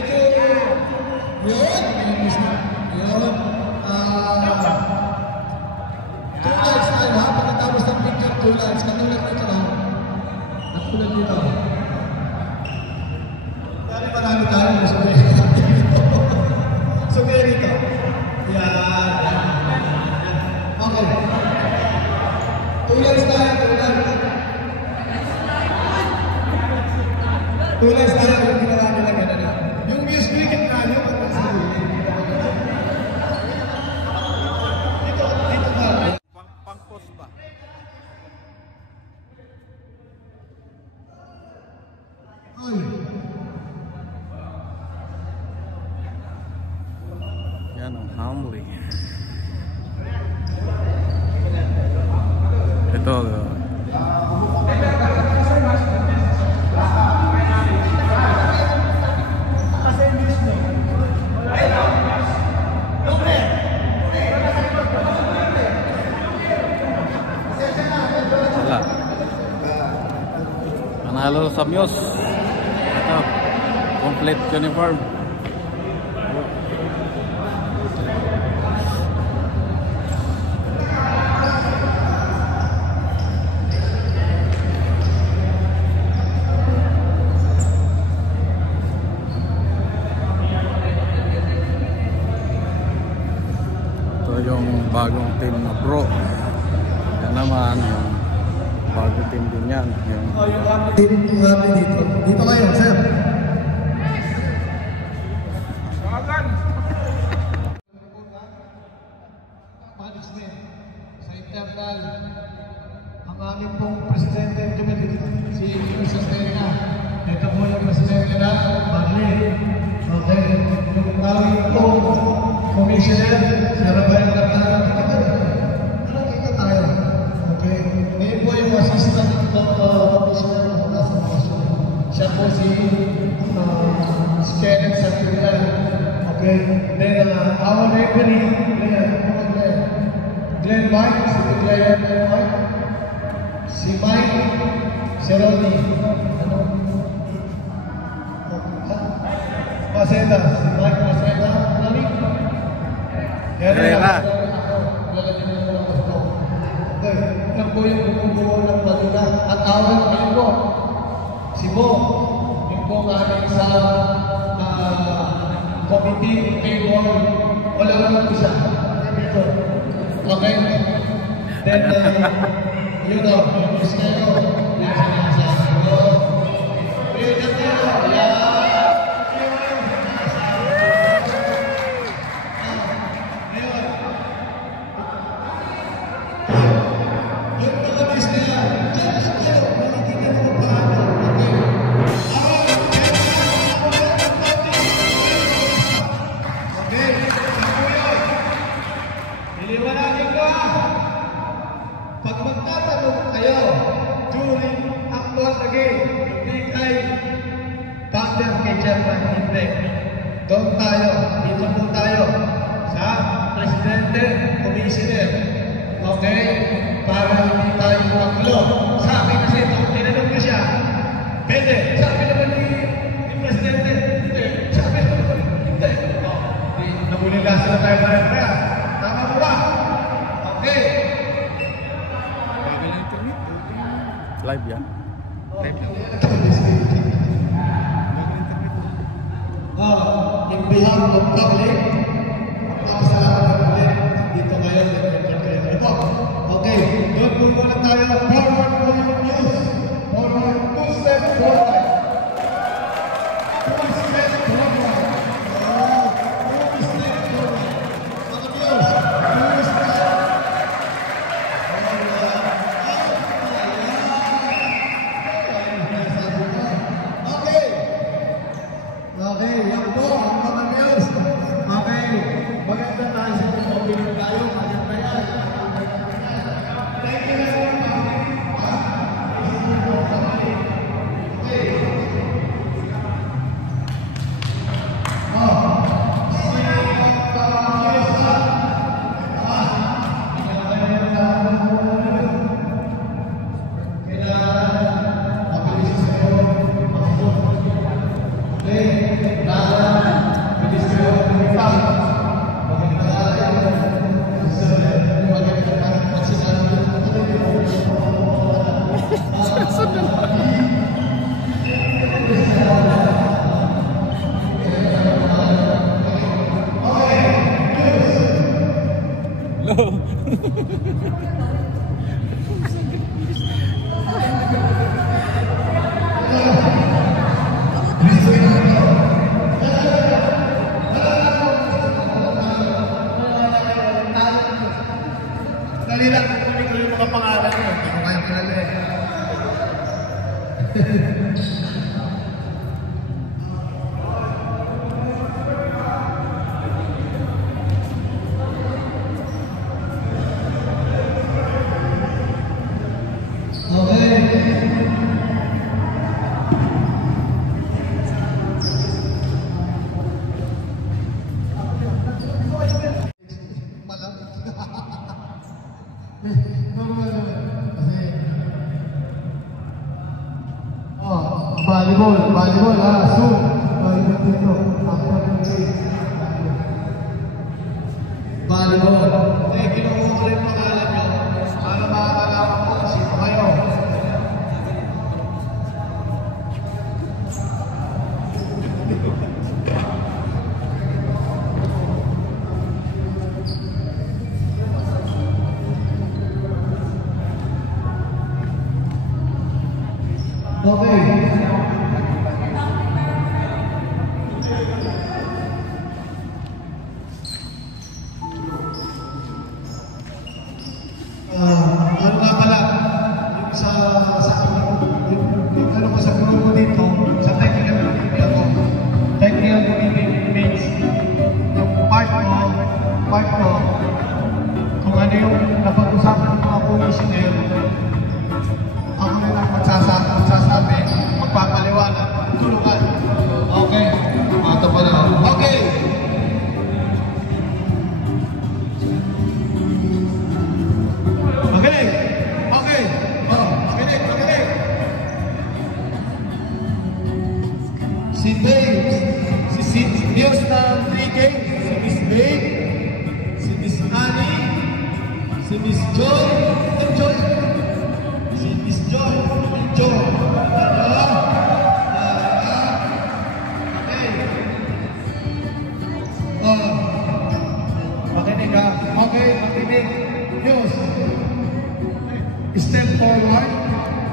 medyo yun. Yun. 2 lives tayo ha. Pagkatapos ng picture, 2 lives. Katulad dito ha. Katulad dito. Marami tayo. So kaya dito. Yan. Okay. 2 lives tayo. 2 lives tayo. Yung ginawa nila ganun na. Yung music na yun. Dito ba? Pang-post ba? Ay. Yan ang humbly. Ito wala. Panalo sa Muse. Ito complete uniform. Yung bagong team na Pro. Yan naman yung bagong team din yan. Yung team namin dito. Dito kayo, sir. Sa internal, ang aming pong presidente si Luis Estrella. Ito po yung presidente na Bagli. Okay. Yung aming pong commissioner, si Rafael Cartana. Nakikita tayo. Okay. Ngayon po yung assistant commissioner na sa Pasok. Siya po si Kenneth Santiago. Okay. Then our referee, Glenn Mike, si Glenn Mike. Si Mike, si Ronnie. Maceda, si Mike Maceda. Herrera. Okay, ito po yung bumubuo ng Manila. At awal kayo po, si Bo, yung po aming sa committee table, wala lang po siya. Dito. Okay? Then, yun o, yung miss kayo, yung sinasabi ko. Yun na tayo, yan. Pag magtatanong kayo during actual the game, hindi kay partner kay Chairman, hindi. Doon tayo, dito po tayo sa Presidente, Commissioner. Okay? Para hindi tayo maklo. Sabi kasi, tinanong ko siya, pwede. Sabi naman ni Presidente, hindi. Sabi naman, hindi. Nabulila sila tayo para. Tama mo ba? Okay. live yan. Live yan. In behalf of public, dito ngayon. Okay, doon po muna tayo. Forward po yung news. Forward, 2 steps forward. 2 steps forward. 2 steps forward. Mga news, 2 steps. Okay. Okay, yan po ang mga news. Okay, maganda tayo sa opening tayo. Thank you very much. pa pangalan mo. Hindi ko kayo kilala eh. Volleyball, Zoom. Volleyball dito. Volleyball. Kinuha ko rin pangalan nyo para makakalaman ko sino kayo. Okay. Ano nga pala, yung sa grupo dito, sa technical committee ako. Technical committee means yung part ko, kung ano yung napag-usapan ng mga commissioner, ako na lang magsasabi, magpapaliwanag, tulungan. Okay, ito pala. Okay! Magaling! Okay! Magaling! Si Dave, si Dios ng 3K, si Miss Dave, si Miss Annie, si Miss Joy, si Miss Joy, makinig ha. Okay, makinig. News. Step forward.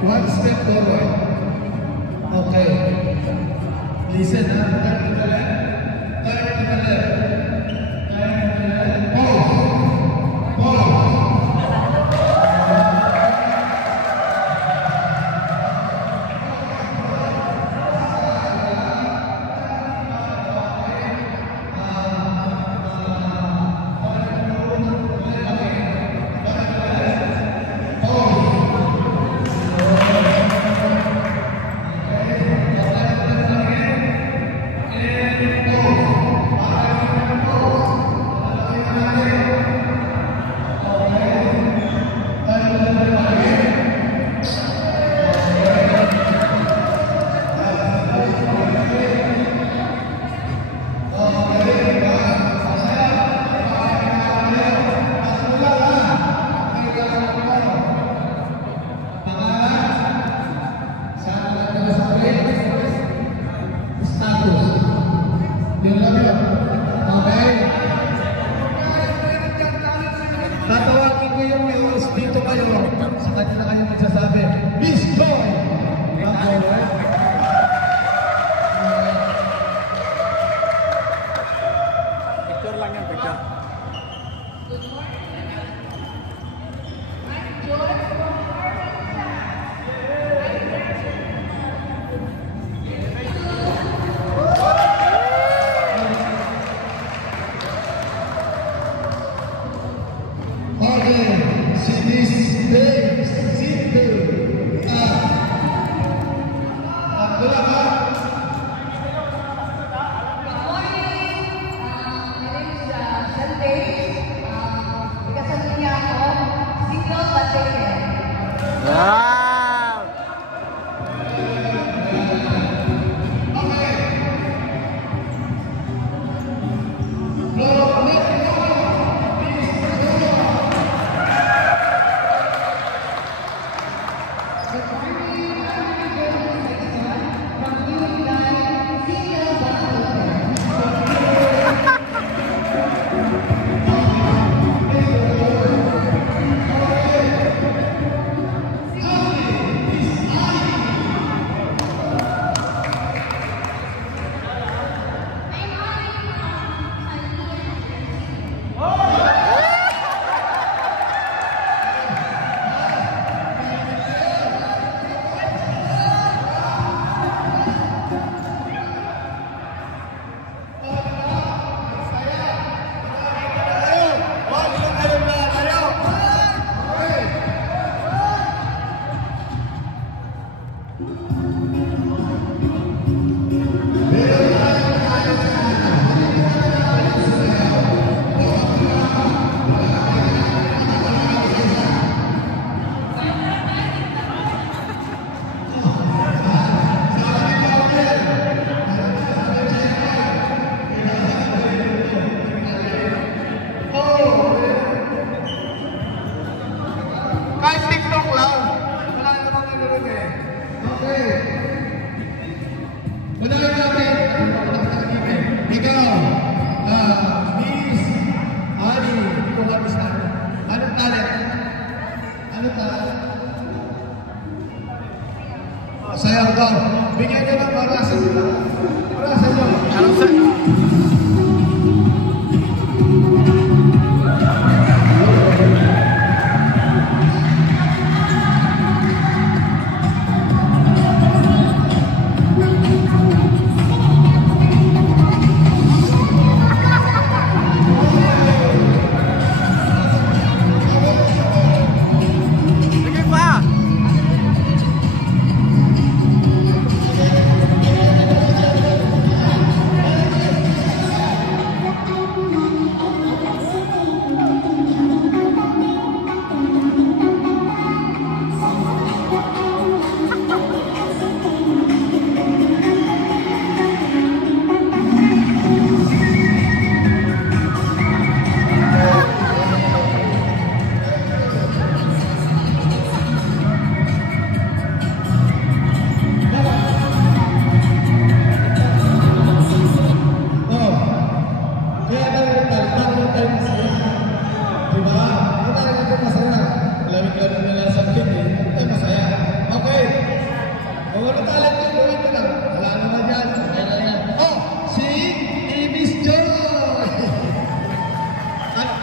One step forward. Okay. Listen ha. Turn to the left. Turn to the left. Turn to the left. Pause. Tatawagin ko yung news dito kayo. Sa kanya kayo magsasabi, Miss Joy! Picture lang yan, picture. Good morning. I'm Joy from Okay, si Miss Dave, Tatlo lang ha? Good morning. My name is Sunday. Kasama niya ako, single but taken. Wow! Okay. Kahit TikTok lang. Wala namang gagawin eh. Okay. Unahin natin. Ikaw, Miss Ali, hindi ko Miss Ali. Anong talent? Anong talent? Sayang daw. Bigyan nyo ng para sa inyo. Para sa inyo. Anong sa... Sige pa! Oh, kaya tayo masaya. Diba? Kung tayo masaya, lamig-lamig na lang sa kit eh. Tayo masaya. Okay. Kung ano talent nyo, gawin ko lang. Wala naman yan. Okay na yan. Oh, si Miss Joy! Ano?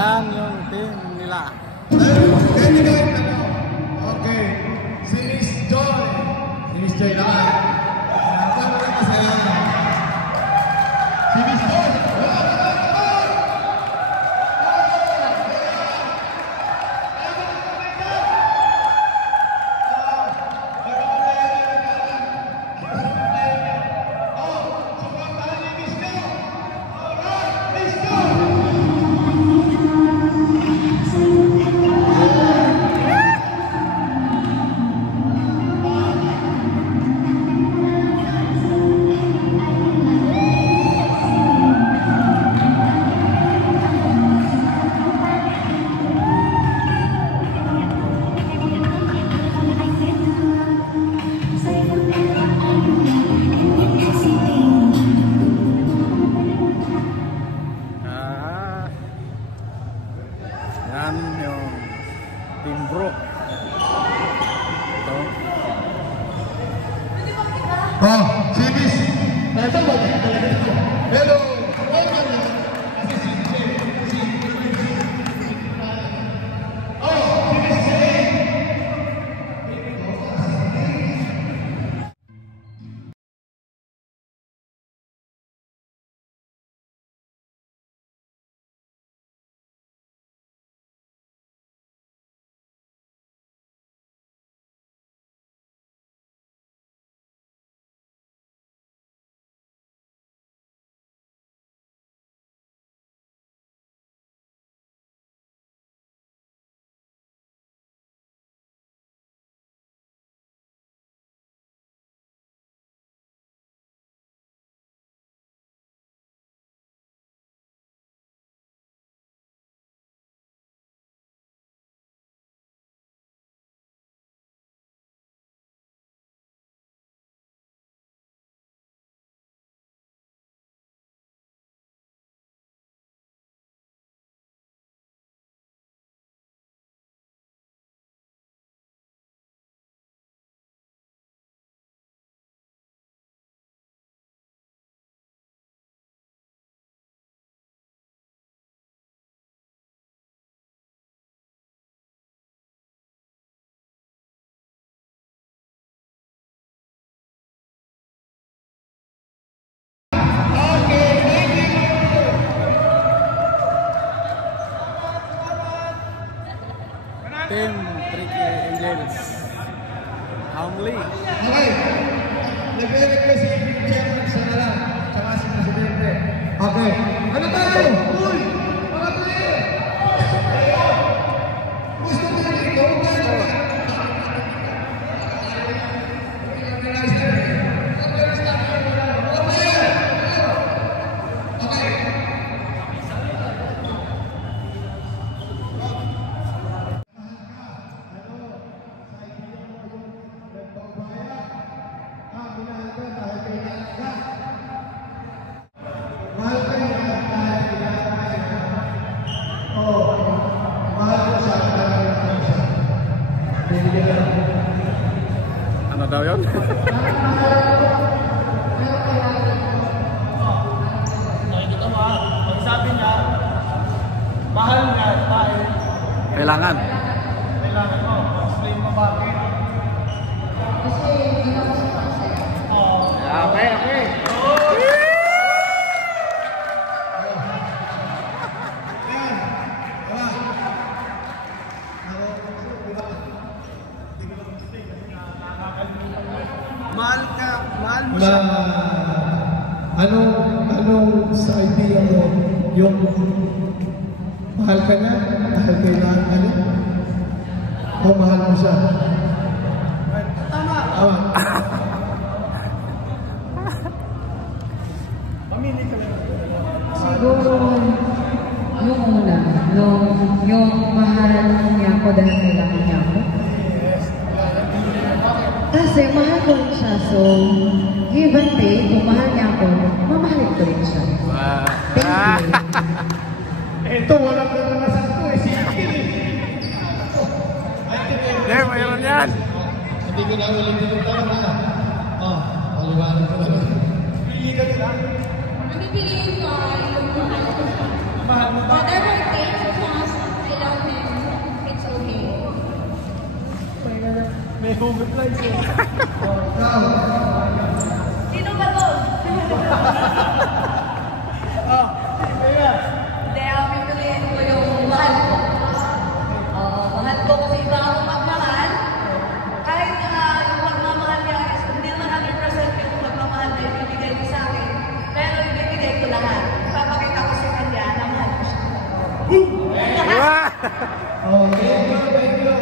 Yan yung team nila. Pwede gawin ano? Okay. Si Miss Joy. Si Miss Joy naman. Tama na masaya. Si Miss Joy. Yan yung Team Bro. Ito. Oh, si Miss. Hello. Welcome. Team Tricky Angels. Hamli. Okay. Nagre-request si Chairman sa nalang. Tsaka si Presidente. Okay. Ano tayo? Uy! Mga player! Gusto mo na ito? Ano daw yun? Sabi niya, mahal nga tayo. Kailangan. Kailangan mo. Explain mo bakit. Kasi hindi ako sa concept. Okay, okay. Mahal ka, mahal mo siya. Anong sa idea mo yung mahal ka na, mahal kailangan ka niya, o mahal mo siya? Tama. Tama. Pamili ka lang. Siguro, yung una, yung mahal niya ako dahil kailangan niya ako. Kasi mahal ko rin siya, so give and take, kung mahal niya ako, mamahalin ko rin siya. Thank you. Ito, walang naranasan ko eh. Sikil eh. Hindi, mayroon yan. Hindi ko na ulit yung tama na. Paliwanag ko lang. Pili ka nila. Pipiliin ko yung mahal ko siya. Mahal mo ba? Whatever it takes, as long as I love him, it's okay. May hugot lang siya. Sino ba to? Kaya. Hindi, pipiliin ko yung mahal ko. Mahal ko kasi iba ako magmahal. Kahit yung pagmamahal niya, hindi naman 100% yung pagmamahal na ibibigay niya sa akin. Pero ibibigay ko lahat. Ipapakita ko sa kanya na mahal ko siya. Okay, thank you.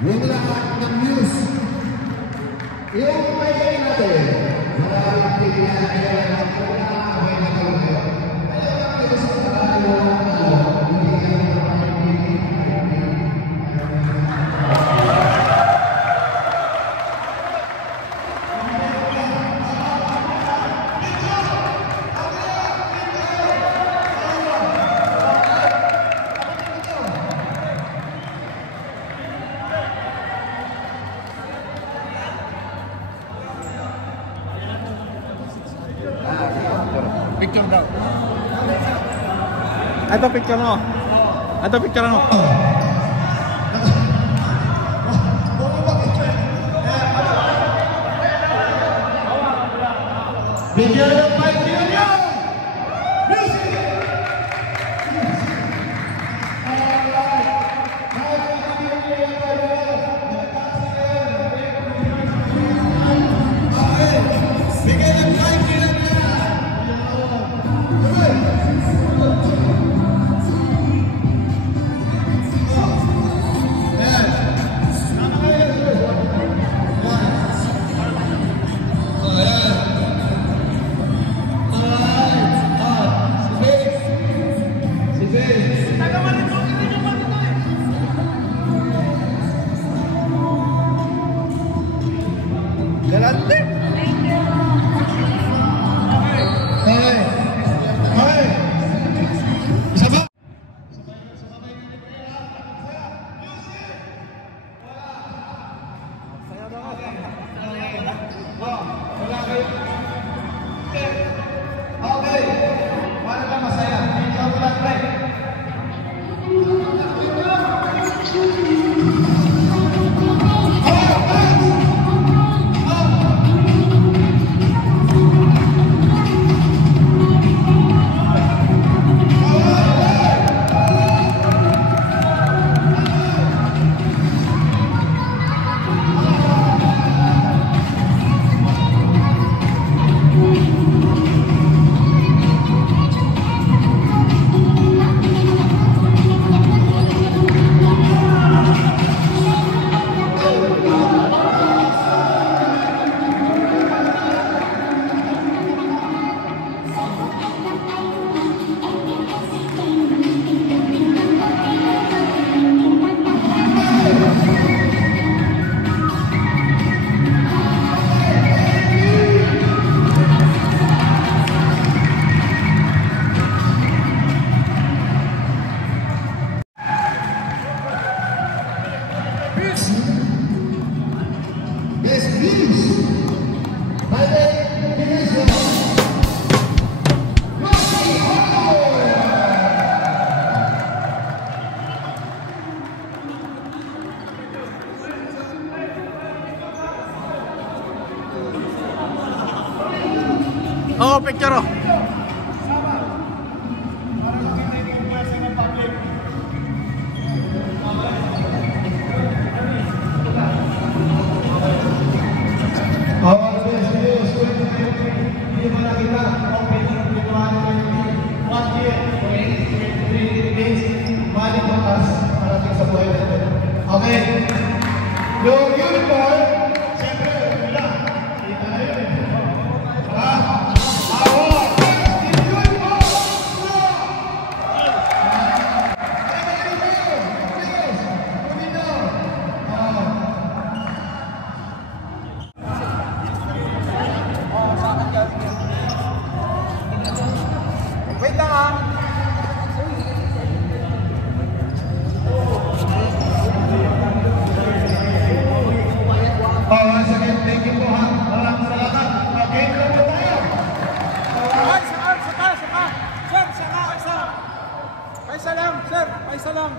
Yung lahat ng news, yung may natin, maraming tingnan kaya lang kung nakakabay na kayo ngayon. Kaya lang kayo sa tayo hindi Picture daw. Ito picture mo. Ito picture mo. Bigyan ng 5 million! Music! Bigyan ng 5 million na! Best views. Balik division. Rocky Horror. Oh, picture oh. Our best views 2023. Hindi mo na kita. Opening of 2023. 1 year. 23 days. Mali ko as parating sa buhay natin. Okay. Yung uniform, siyempre, wala. Kita na yun. Ha? Ako! Yung uniform! Wait lang ah. Once again, thank you po ha. Maraming salamat. Okay, lang po tayo. Ay, saka. Sir, saka. Isa lang, sir. Isa lang.